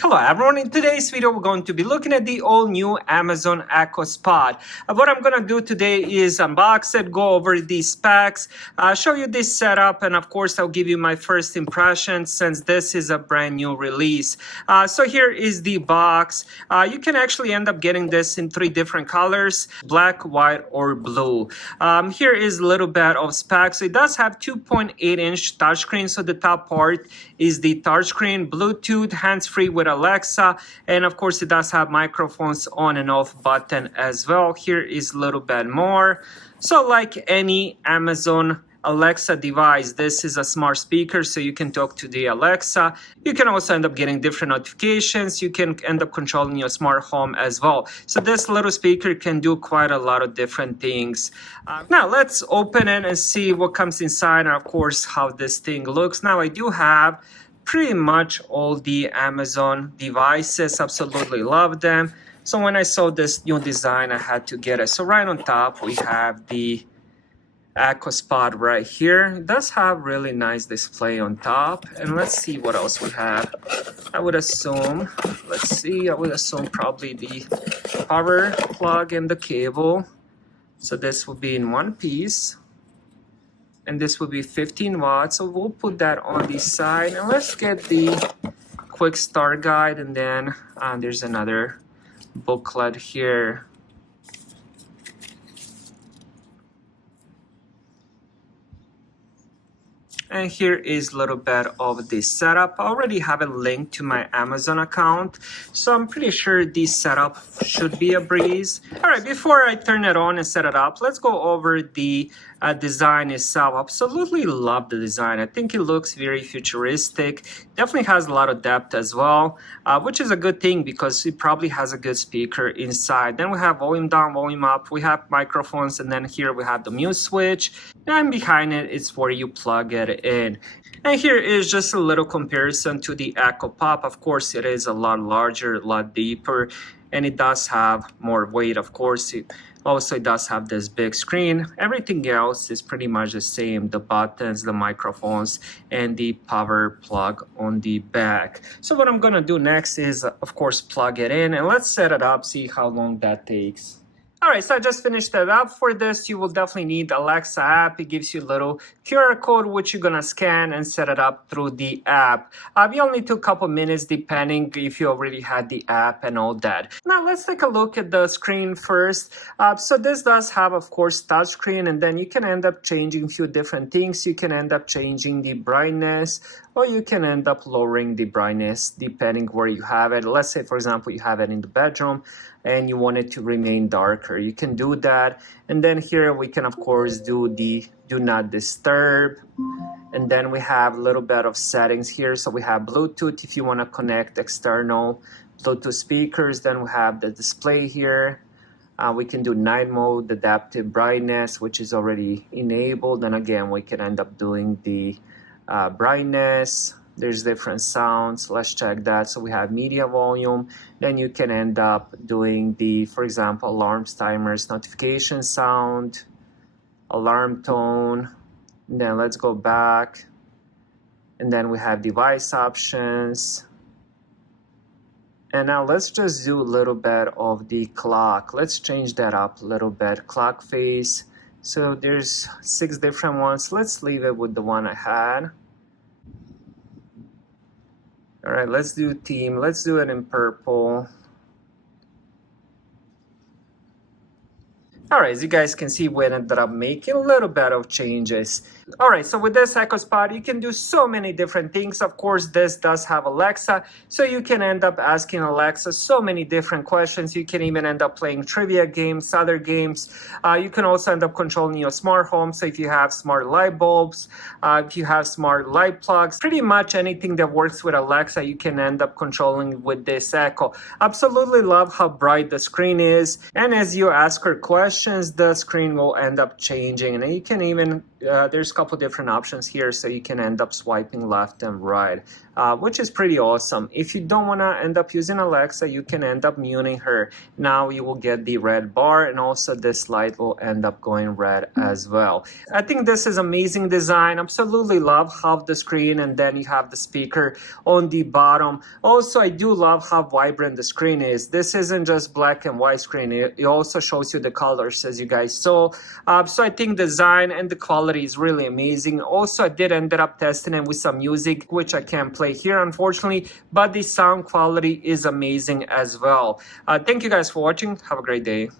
Hello everyone, in today's video we're going to be looking at the all new Amazon Echo Spot. What I'm going to do today is unbox it, go over the specs, show you this setup, and of course I'll give you my first impressions since this is a brand new release. So here is the box. You can actually end up getting this in 3 different colors: black, white, or blue. Here is a little bit of specs. So it does have 2.8-inch touchscreen, so the top part is the touchscreen, Bluetooth, hands-free with Alexa, and of course it does have microphones on and off button as well. Here is a little bit more. So like any Amazon Alexa device, this is a smart speaker, so you can talk to the Alexa. You can also end up getting different notifications. You can end up controlling your smart home as well. So this little speaker can do quite a lot of different things. Now let's open it and see what comes inside, and of course how this thing looks. Now I do have pretty much all the Amazon devices. Absolutely love them. So when I saw this new design, I had to get it. So right on top we have the Echo Spot right here. It does have really nice display on top. And let's see what else we have. I would assume probably the power plug and the cable. So this will be in one piece. And this will be 15 watts. So we'll put that on the side. And let's get the quick start guide. And then there's another booklet here. And here is a little bit of the setup. I already have it linked to my Amazon account, so I'm pretty sure the setup should be a breeze. All right, before I turn it on and set it up, let's go over the design itself. Absolutely love the design. I think it looks very futuristic. Definitely has a lot of depth as well, which is a good thing because it probably has a good speaker inside. Then we have volume down, volume up. We have microphones, and then here we have the mute switch. And behind it is where you plug it in. And here is just a little comparison to the Echo Pop. Of course, it is a lot larger, a lot deeper, and it does have more weight. Of course, it does have this big screen. Everything else is pretty much the same: the buttons, the microphones, and the power plug on the back. So what I'm gonna do next is, of course, plug it in, and let's set it up, see how long that takes. Alright, so I just finished it up. For this, you will definitely need Alexa app. It gives you a little QR code which you're gonna scan and set it up through the app. We only took a couple minutes depending if you already had the app and all that. Now let's take a look at the screen first. So this does have, of course, touchscreen, and then you can end up changing a few different things. You can end up changing the brightness, or you can end up lowering the brightness depending where you have it. Let's say, for example, you have it in the bedroom and you want it to remain darker. You can do that. And then here we can, of course, do the do not disturb. And then we have a little bit of settings here. So we have Bluetooth if you want to connect external Bluetooth speakers. Then we have the display here. We can do night mode, adaptive brightness, which is already enabled. And again, we can end up doing the brightness. There's different sounds. Let's check that. So we have media volume. Then you can end up doing the, for example, alarms, timers, notification sound, alarm tone. And then let's go back. And then we have device options. And now let's just do a little bit of the clock. Let's change that up a little bit. Clock face. So there's 6 different ones. Let's leave it with the one I had. All right, let's do theme. Let's do it in purple. All right, as you guys can see, we ended up making a little bit of changes. All right, so with this Echo Spot, you can do so many different things. Of course, this does have Alexa, so you can end up asking Alexa so many different questions. You can even end up playing trivia games, other games. You can also end up controlling your smart home. So if you have smart light bulbs, if you have smart light plugs, pretty much anything that works with Alexa, you can end up controlling with this Echo. Absolutely love how bright the screen is. And as you ask her questions, the screen will end up changing, and you can even there's a couple different options here, so you can end up swiping left and right, which is pretty awesome. If you don't want to end up using Alexa, you can end up muting her. Now you will get the red bar, and also this light will end up going red as well. I think this is amazing design. Absolutely love half the screen, and then you have the speaker on the bottom. Also, I do love how vibrant the screen is. This isn't just black and white screen. It also shows you the colors, as you guys saw. So I think design and the quality is really amazing. Also, I did end up testing it with some music, which I can't play here, unfortunately, but the sound quality is amazing as well. Thank you guys for watching. Have a great day.